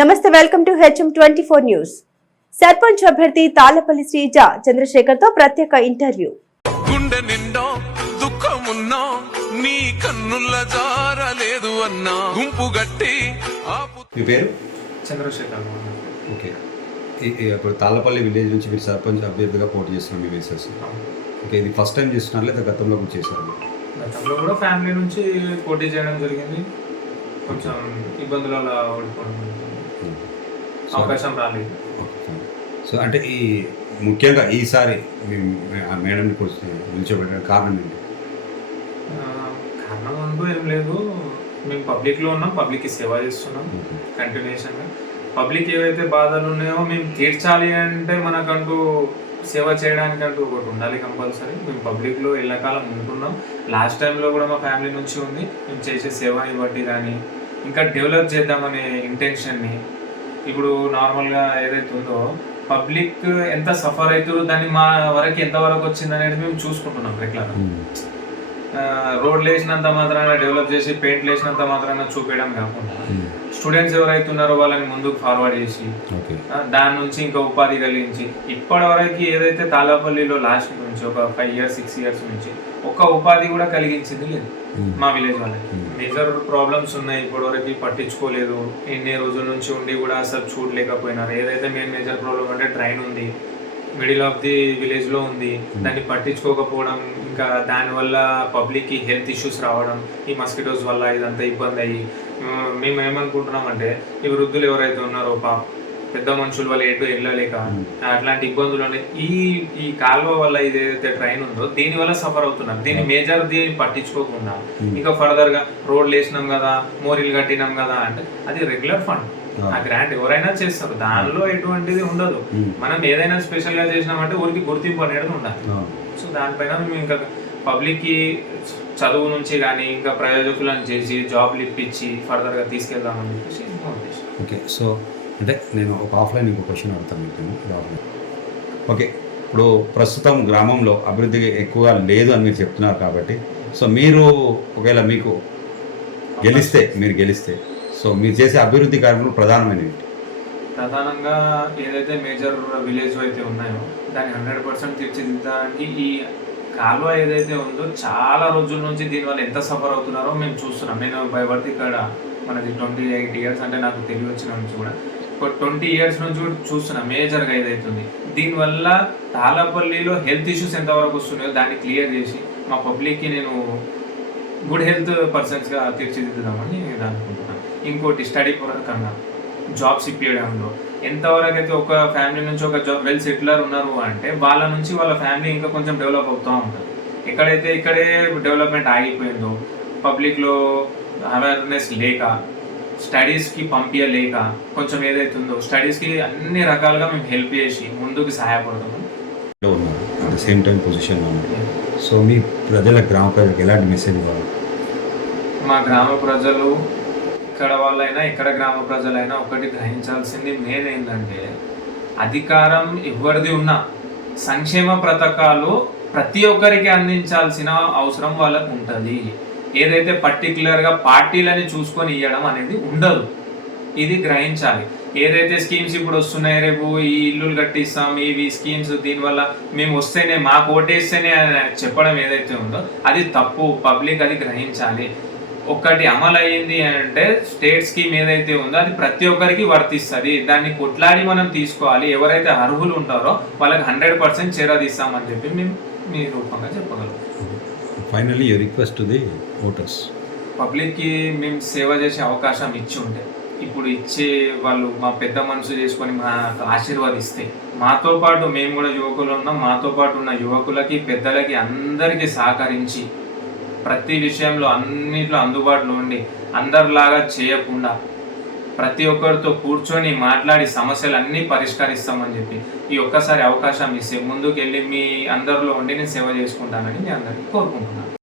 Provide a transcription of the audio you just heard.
నమస్తే, welcome to HM24 news. Sarpanch అభ్యర్థి తాళ్లపల్లి శ్రీజ చంద్రశేఖర్ తో ప్రత్యేక ఇంటర్వ్యూ. గుండె నిండా దుఃఖమున్నా నీ కన్నుల జారలేదు అన్నా గుంపు గట్టి మీ పేరు చంద్రశేఖర్. ఓకే. ఇప్పుడు తాళ్లపల్లి విలేజ్ నుంచి మీరు సర్పంచ్ అభ్యర్థిగా పోటీ చేస్తున్నాం మీ వేసేసి. ఓకే, ఇది ఫస్ట్ టైం చేస్తున్నారు లేదా గతంలో కూడా చేశారు? గతంలో కూడా ఫ్యామిలీ నుంచి పోటీ చేయడం జరిగింది. కొంచెం ఇబ్బందుల వల్ల ఓడిపోవడం అవకాశం రాలేదు. సో అంటే ఈ ముఖ్యంగా ఈసారి మేడం నిల్చోబెట్టిన కారణం ఏంటి? కారణం అంటూ ఏం లేదు. మేము పబ్లిక్లో ఉన్నాం, పబ్లిక్కి సేవ చేస్తున్నాం కంటిన్యూషన్గా. పబ్లిక్ ఏవైతే బాధలు ఉన్నాయో మేము తీర్చాలి అంటే మనకంటూ సేవ చేయడానికంటూ ఒకటి ఉండాలి కంపల్సరీ. మేము పబ్లిక్లో ఎల్లకాలం ఉంటున్నాం. లాస్ట్ టైంలో కూడా మా ఫ్యామిలీ నుంచి ఉంది. మేము చేసే సేవని బట్టి కానీ ఇంకా డెవలప్ చేద్దామనే ఇంటెన్షన్ని ఇప్పుడు నార్మల్గా ఏదైతే ఉందో పబ్లిక్ ఎంత సఫర్ అవుతారో దాన్ని మా వరకు ఎంతవరకు వచ్చింది అనేది మేము చూసుకుంటున్నాం రెగ్యులర్. రోడ్లు వేసినంత మాత్రాన డెవలప్ చేసి పెయింట్లు వేసినంత మాత్రాన చూపించడం కాకుండా స్టూడెంట్స్ ఎవరైతే ఉన్నారో వాళ్ళని ముందుకు ఫార్వర్డ్ చేసి దాని నుంచి ఇంకా ఉపాధి కలిగించి ఇప్పటి వరకు ఏదైతే తాళ్లపల్లిలో లాస్ట్ నుంచి ఒక 5 years 6 years నుంచి ఒక్క ఉపాధి కూడా కలిగించింది లేదు మా విలేజ్ వాళ్ళకి. మేజర్ ప్రాబ్లమ్స్ ఉన్నాయి, ఇప్పటివరకు పట్టించుకోలేదు. ఎన్ని రోజుల నుంచి ఉండి కూడా అసలు చూడలేకపోయినారు. ఏదైతే మెయిన్ మేజర్ ప్రాబ్లమ్ అంటే డ్రైన్ ఉంది, మిడిల్ ఆఫ్ ది విలేజ్లో ఉంది, దాన్ని పట్టించుకోకపోవడం, ఇంకా దానివల్ల పబ్లిక్కి హెల్త్ ఇష్యూస్ రావడం, ఈ మస్కిటోస్ వల్ల ఇదంతా ఇబ్బంది అయ్యి మేము ఏమనుకుంటున్నామంటే ఈ వృద్ధులు ఎవరైతే ఉన్నారో పెద్ద మనుషులు వాళ్ళు ఎటు వెళ్ళలేక అట్లాంటి ఇబ్బందులు ఉన్నాయి. ఈ కాలువ వల్ల ఇదేదైతే ట్రైన్ ఉందో దీనివల్ల సఫర్ అవుతున్నారు. దీన్ని మేజర్ దీన్ని పట్టించుకోకుండా ఇంకా ఫర్దర్ గా రోడ్లు వేసినాం కదా, మోరీలు కట్టినాం కదా అంటే అది రెగ్యులర్ ఫండ్. ఆ గ్రాంట్ ఎవరైనా చేస్తారు, దానిలో ఎటువంటిది ఉండదు. మనం ఏదైనా స్పెషల్ గా చేసినామంటే ఊరికి గుర్తింపు అనేది ఉండాలి. సో దానిపైన మేము ఇంకా పబ్లిక్ కి చదువు నుంచి కానీ ఇంకా ప్రయోజకులను చేసి జాబ్లు ఇప్పించి ఫర్దర్ గా తీసుకెళ్దామని చెప్పేసి. ఓకే, సో అంటే నేను ఒక ఆఫ్లైన్ ఇంకో క్వశ్చన్ అడుగుతాను మీకు. ఓకే, ఇప్పుడు ప్రస్తుతం గ్రామంలో అభివృద్ధి ఎక్కువగా లేదు అని మీరు చెప్తున్నారు కాబట్టి, సో మీరు ఒకవేళ మీకు గెలిస్తే సో మీరు చేసే అభివృద్ధి కార్యక్రమాలు ప్రధానంగా ఏదైతే మేజర్ విలేజ్ అయితే ఉన్నాయో దాన్ని 100% తీర్చిదిద్దడానికి ఈ కాలువ ఏదైతే ఉందో చాలా రోజుల నుంచి దీనివల్ల ఎంత సఫర్ అవుతున్నారో మేము చూస్తున్నాం. నేను భయపడితే ఇక్కడ మనది 28 years అంటే నాకు తెలివి వచ్చిన నుంచి కూడా 20 years నుంచి కూడా చూస్తున్నా మేజర్గా ఏదైతుంది. దీనివల్ల తాళ్లపల్లిలో హెల్త్ ఇష్యూస్ ఎంతవరకు వస్తున్నాయో దాన్ని క్లియర్ చేసి మా పబ్లిక్కి నేను గుడ్ హెల్త్ పర్సన్స్గా తీర్చిదిద్దామని నేను అనుకుంటున్నాను. ఇంకోటి స్టడీ పరంగా జాబ్స్ ఇప్పించడంలో ఎంతవరకు అయితే ఒక ఫ్యామిలీ నుంచి ఒక జాబ్ వెల్ సెటిలర్ ఉన్నారు అంటే వాళ్ళ నుంచి వాళ్ళ ఫ్యామిలీ ఇంకా కొంచెం డెవలప్ అవుతూ ఉంటుంది. ఎక్కడైతే ఇక్కడే డెవలప్మెంట్ ఆగిపోయిందో, పబ్లిక్లో అవేర్నెస్ లేక, స్టడీస్కి పంపించలేక, కొంచెం ఏదైతే ఉందో స్టడీస్కి అన్ని రకాలుగా మేము హెల్ప్ చేసి ముందుకు సహాయపడతాము. అట్ ద సేమ్ టైం పొజిషన్లో ఉన్నారు. సో మీ గ్రామ ప్రజలకు ఎలాంటి మెసేజ్ ఇవ్వాలి? మా గ్రామ ప్రజలు ఇక్కడ వాళ్ళైనా ఇక్కడ గ్రామ ప్రజలైనా ఒకటి గ్రహించాల్సింది మెయిన్ ఏంటంటే అధికారం ఎవరిది ఉన్నా సంక్షేమ పథకాలు ప్రతి ఒక్కరికి అందించాల్సిన అవసరం వాళ్ళకు ఉంటుంది. ఏదైతే పర్టికులర్గా పార్టీలని చూసుకొని ఇవ్వడం అనేది ఉండదు. ఇది గ్రహించాలి. ఏదైతే స్కీమ్స్ ఇప్పుడు వస్తున్నాయి, రేపు ఈ ఇల్లులు కట్టిస్తాం, ఇవి స్కీమ్స్ దీనివల్ల మేము వస్తేనే మాకు ఓటేస్తేనే చెప్పడం ఏదైతే ఉందో అది తప్పు. పబ్లిక్ అది గ్రహించాలి. ఒక్కటి అమలు అయ్యింది అంటే స్టేట్ స్కీమ్ ఏదైతే ఉందో అది ప్రతి ఒక్కరికి వర్తిస్తుంది. దాన్ని కొట్లాడి మనం తీసుకోవాలి. ఎవరైతే అర్హులు ఉంటారో వాళ్ళకి 100% చేరదీస్తామని చెప్పి మేము మీ రూపంగా చెప్పగలం. Finally your request to the voters. పబ్లిక్కి మేము సేవ చేసే అవకాశం ఇచ్చి ఉంటే ఇప్పుడు ఇచ్చే వాళ్ళు మా పెద్ద మనసు చేసుకొని మాకు ఆశీర్వాదిస్తే మాతో పాటు మేము కూడా యువకులు ఉన్నాం, మాతో పాటు ఉన్న యువకులకి పెద్దలకి అందరికీ సహకరించి ప్రతి విషయంలో అన్నిట్లో అందుబాటులో ఉండి అందరిలాగా చేయకుండా ప్రతి ఒక్కరితో కూర్చొని మాట్లాడి సమస్యలు అన్నీ పరిష్కరిస్తామని చెప్పి ఈ ఒక్కసారి అవకాశం ఇస్తే ముందుకు వెళ్ళి మీ అందరిలో ఉండి నేను సేవ చేసుకుంటానని మీ అందరికీ కోరుకుంటున్నాను.